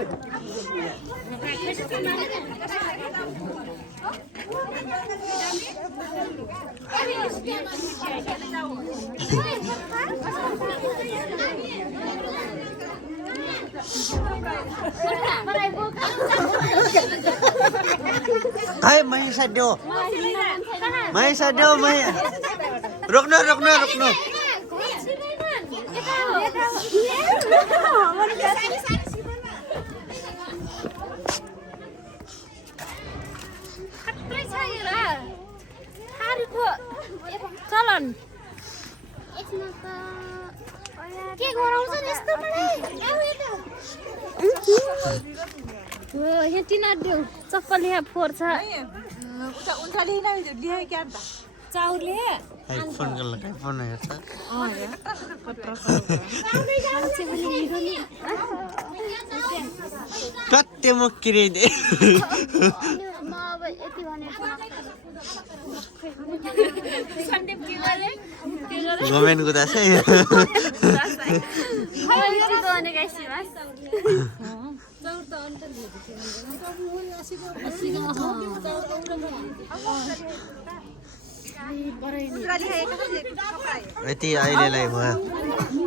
Ay, may sadyo. May sadyo, may. Rukno. चलन के गराउँछ यस्तो मलाई यहाँ टिना देऊ चप्पल यहाँ फोर्छ चाउरले आइफोन हेर्छ कति मुक्किरे दे म अब यति भनेर गभर्मेन्ट को दास यति अहिलेलाई भयो